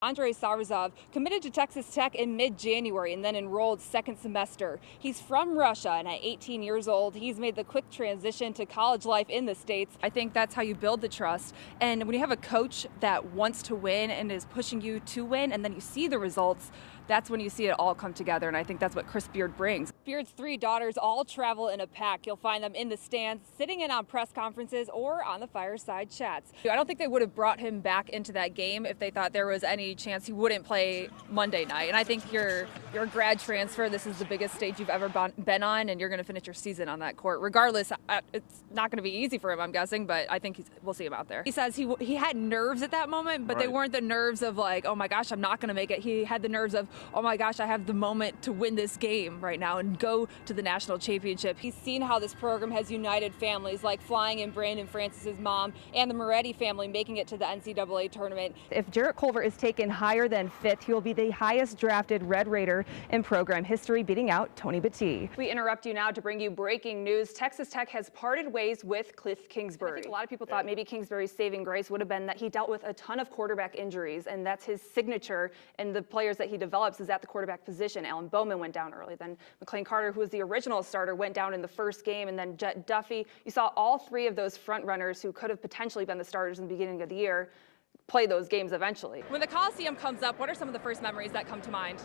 Andrei Sarazov committed to Texas Tech in mid-January and then enrolled second semester. He's from Russia, and at 18 years old, he's made the quick transition to college life in the States. I think that's how you build the trust. And when you have a coach that wants to win and is pushing you to win, and then you see the results, that's when you see it all come together, and I think that's what Chris Beard brings. Beard's 3 daughters all travel in a pack. You'll find them in the stands, sitting in on press conferences or on the fireside chats. I don't think they would have brought him back into that game if they thought there was any chance he wouldn't play Monday night. And I think you're a grad transfer. This is the biggest stage you've ever been on, and you're going to finish your season on that court. Regardless, it's not going to be easy for him, I'm guessing, but I think we'll see him out there. He says he had nerves at that moment, but They weren't the nerves of like, oh my gosh, I'm not going to make it. He had the nerves of, oh my gosh, I have the moment to win this game right now and go to the national championship. He's seen how this program has united families, like flying in Brandon Francis's mom and the Moretti family making it to the NCAA tournament. If Jarrett Culver is taken higher than 5th, he will be the highest drafted Red Raider in program history, beating out Tony Battie. We interrupt you now to bring you breaking news. Texas Tech has parted ways with Cliff Kingsbury. I think a lot of people thought maybe Kingsbury's saving grace would have been that he dealt with a ton of quarterback injuries, and that's his signature, and the players that he develops is at the quarterback position. Alan Bowman went down early, then McLean Carter, who was the original starter, went down in the first game, and then Jet Duffy. You saw all 3 of those front runners who could have potentially been the starters in the beginning of the year play those games eventually. When the Coliseum comes up, what are some of the first memories that come to mind?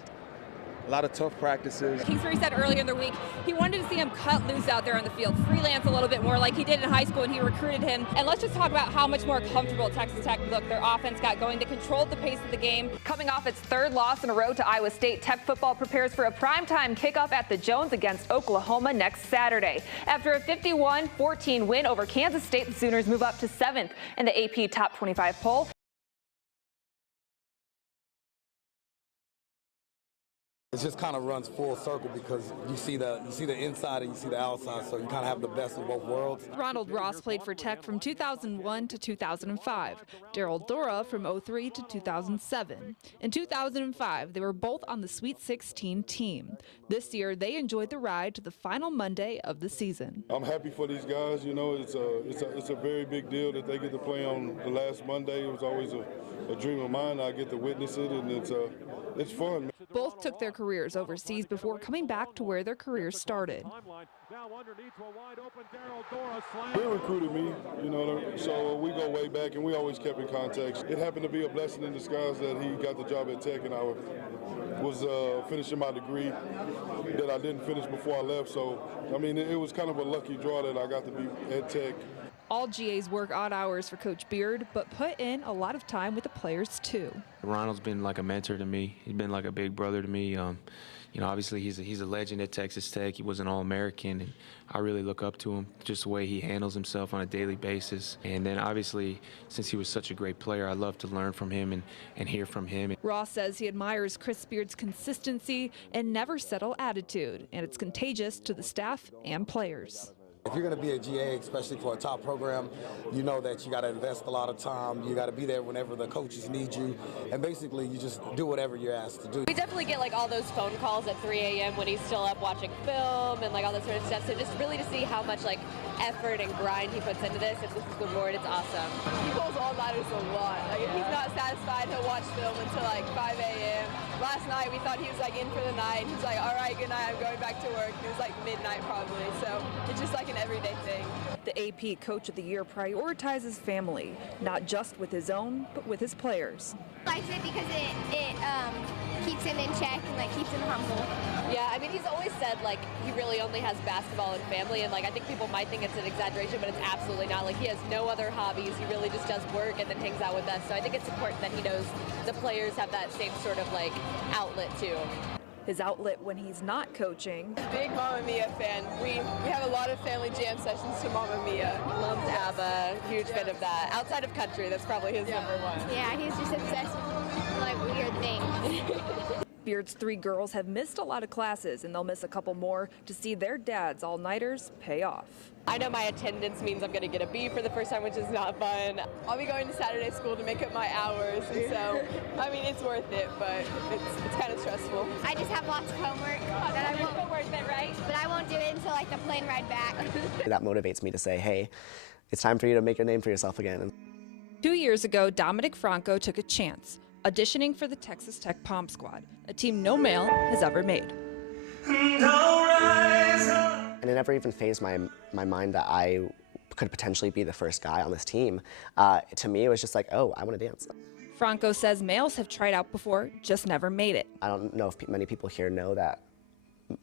A lot of tough practices. Kingsbury said earlier in the week he wanted to see him cut loose out there on the field, freelance a little bit more like he did in high school, and he recruited him. And let's just talk about how much more comfortable Texas Tech looked. Their offense got going. They controlled the pace of the game. Coming off its 3rd loss in a row to Iowa State, Tech football prepares for a primetime kickoff at the Jones against Oklahoma next Saturday. After a 51-14 win over Kansas State, the Sooners move up to 7th in the AP Top 25 poll. It just kind of runs full circle because you see the inside and you see the outside, so you kind of have the best of both worlds. Ronald Ross played for Tech from 2001 to 2005. Daryl Dora from 03 to 2007. In 2005, they were both on the Sweet 16 team. This year, they enjoyed the ride to the final Monday of the season. I'm happy for these guys. You know, it's a very big deal that they get to play on the last Monday. It was always a dream of mine. I get to witness it, and it's fun. Both took their careers overseas before coming back to where their careers started. They recruited me, you know, so we go way back, and we always kept in contact. It happened to be a blessing in disguise that he got the job at Tech, and I was finishing my degree that I didn't finish before I left. So, I mean, it was kind of a lucky draw that I got to be at Tech. All GAs work odd hours for Coach Beard, but put in a lot of time with the players too. Ronald's been like a mentor to me. He's been like a big brother to me. You know, obviously he's a legend at Texas Tech. He was an All-American, and I really look up to him, just the way he handles himself on a daily basis. And then obviously, since he was such a great player, I love to learn from him and hear from him. Ross says he admires Chris Beard's consistency and never settle attitude, and it's contagious to the staff and players. If you're going to be a GA, especially for a top program, you know that you got to invest a lot of time. You got to be there whenever the coaches need you, and basically you just do whatever you're asked to do. We definitely get like all those phone calls at 3 a.m. when he's still up watching film and like all that sort of stuff. So just really to see how much like effort and grind he puts into this, if this is the board, it's awesome. He pulls all-nighters a lot. Like if he's not satisfied, he'll watch film until like 5 a.m. Last night we thought he was like in for the night. He's like, all right, good night, I'm going back to work. It was like midnight probably, so it's just like an everyday thing. The AP Coach of the Year prioritizes family, not just with his own, but with his players. I likes it because it keeps him in check and like keeps him humble. Yeah, I mean, he's always said like he really only has basketball and family, and like I think people might think it's an exaggeration, but it's absolutely not. Like he has no other hobbies. He really just does work and then hangs out with us. So I think it's important that he knows the players have that same sort of like outlet too. His outlet when he's not coaching. Big Mamma Mia fan. We have a lot of family jam sessions to Mamma Mia. Loves ABBA, huge fan of that. Outside of country, that's probably his number one. Yeah, he's just obsessed with like weird things. Beard's 3 girls have missed a lot of classes, and they'll miss a couple more to see their dads all-nighters pay off. I know my attendance means I'm going to get a B for the first time, which is not fun. I'll be going to Saturday school to make up my hours, and so, I mean, it's worth it, but it's kind of stressful. I just have lots of homework that I won't worth it, right? But I won't do it until like the plane ride back. That motivates me to say, hey, it's time for you to make a name for yourself again. 2 years ago, Dominic Franco took a chance. auditioning for the Texas Tech Pom Squad, a team no male has ever made. And it never even phased my mind that I could potentially be the first guy on this team. To me, it was just like, oh, I want to dance. Franco says males have tried out before, just never made it. I don't know if many people here know that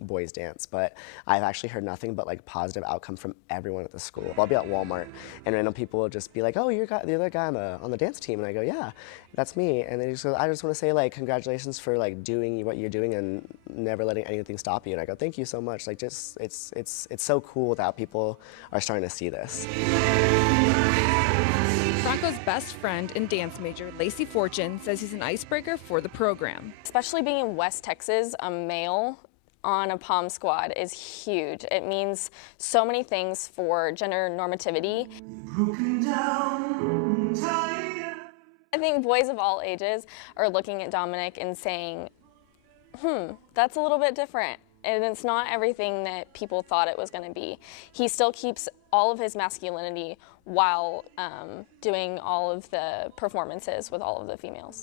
boys dance, but I've actually heard nothing but like positive outcome from everyone at the school. I'll be at Walmart and random people will just be like, oh, you're the other guy on the dance team, and I go, yeah, that's me. And they just go, I just want to say like congratulations for like doing what you're doing and never letting anything stop you. And I go, thank you so much. Like just it's so cool that people are starting to see this. Franco's best friend and dance major, Lacey Fortune, says he's an icebreaker for the program. Especially being in West Texas, a male on a Pom Squad is huge. It means so many things for gender normativity. I think boys of all ages are looking at Dominic and saying, that's a little bit different. And it's not everything that people thought it was going to be. He still keeps all of his masculinity while doing all of the performances with all of the females.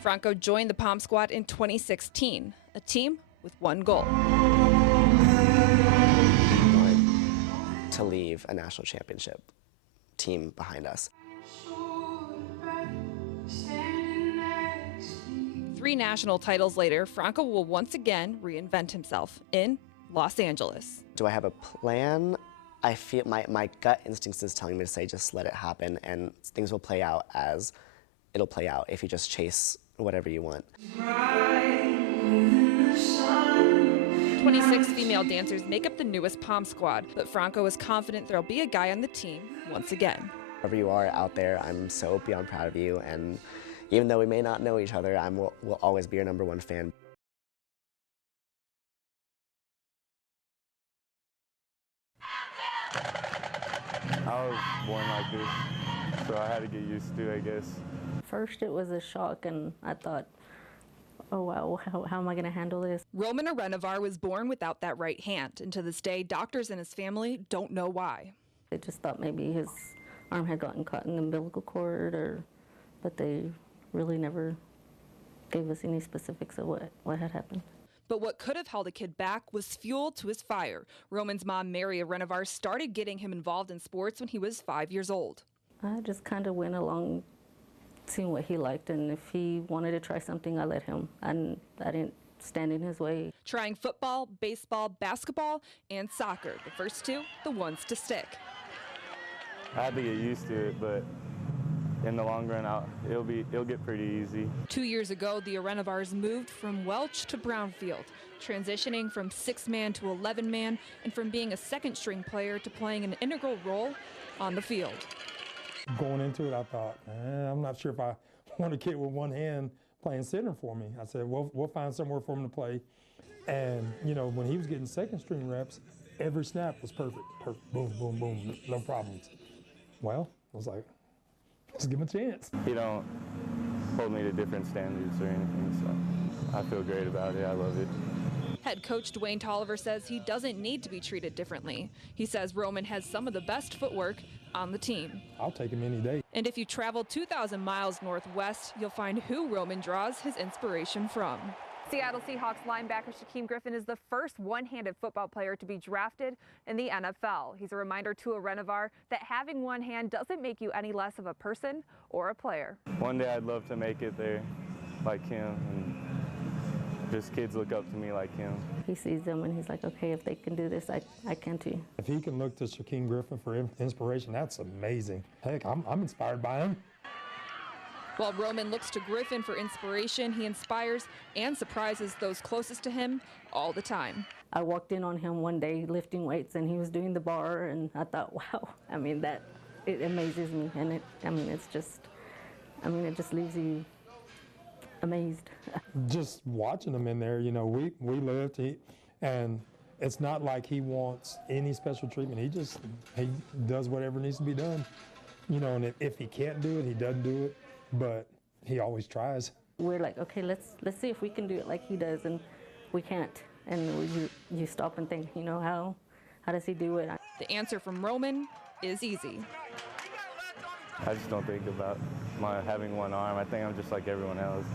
Franco joined the Pom Squad in 2016, a team with one goal. To leave a national championship team behind us. 3 national titles later, Franco will once again reinvent himself in Los Angeles. Do I have a plan? I feel my gut instincts is telling me to say just let it happen and things will play out as it'll play out if you just chase whatever you want. 26 female dancers make up the newest Pom Squad, but Franco is confident there'll be a guy on the team once again. Wherever you are out there, I'm so beyond proud of you, and even though we may not know each other, will always be your #1 fan. I was born like this, so I had to get used to it, I guess. First it was a shock and I thought, oh wow, how am I going to handle this? Roman Arenovar was born without that right hand, and to this day, doctors and his family don't know why. They just thought maybe his arm had gotten caught in the umbilical cord, but they really never gave us any specifics of what had happened. But what could have held a kid back was fuel to his fire. Roman's mom, Mary Arenovar, started getting him involved in sports when he was 5 years old. I just kind of went along seeing what he liked, and if he wanted to try something, I let him, and I didn't stand in his way. Trying football, baseball, basketball, and soccer. The first 2, the ones to stick. I had to get used to it, but in the long run, it'll get pretty easy. 2 years ago, the Arenovars moved from Welch to Brownfield, transitioning from 6-man to 11-man, and from being a second-string player to playing an integral role on the field. Going into it, I thought, I'm not sure if I want a kid with one hand playing center for me. I said, we'll find somewhere for him to play. And, you know, when he was getting second-string reps, every snap was perfect. Boom, boom, boom, no problems. Well, I was like, let's give him a chance. He don't hold me to different standards or anything, so I feel great about it. I love it. Head coach Dwayne Tolliver says he doesn't need to be treated differently. He says Roman has some of the best footwork on the team. I'll take him any day. And if you travel 2,000 miles northwest, you'll find who Roman draws his inspiration from. Seattle Seahawks linebacker Shaquem Griffin is the first one-handed football player to be drafted in the NFL. He's a reminder to Arenovar that having one hand doesn't make you any less of a person or a player. One day I'd love to make it there like him, and just kids look up to me like him. He sees them and he's like, okay, if they can do this, I can too. If he can look to Shaquem Griffin for inspiration, that's amazing. Heck, I'm inspired by him. While Roman looks to Griffin for inspiration, he inspires and surprises those closest to him all the time. I walked in on him one day lifting weights and he was doing the bar, and I thought, wow, I mean, it amazes me, and it just leaves you amazed. Just watching him in there, you know, we lived, and it's not like he wants any special treatment. He does whatever needs to be done, you know, and if he can't do it, he doesn't do it, but he always tries. We're like, okay, let's see if we can do it like he does, and we can't. And you stop and think, you know, how does he do it? The answer from Roman is easy. I just don't think about my having one arm. I think I'm just like everyone else.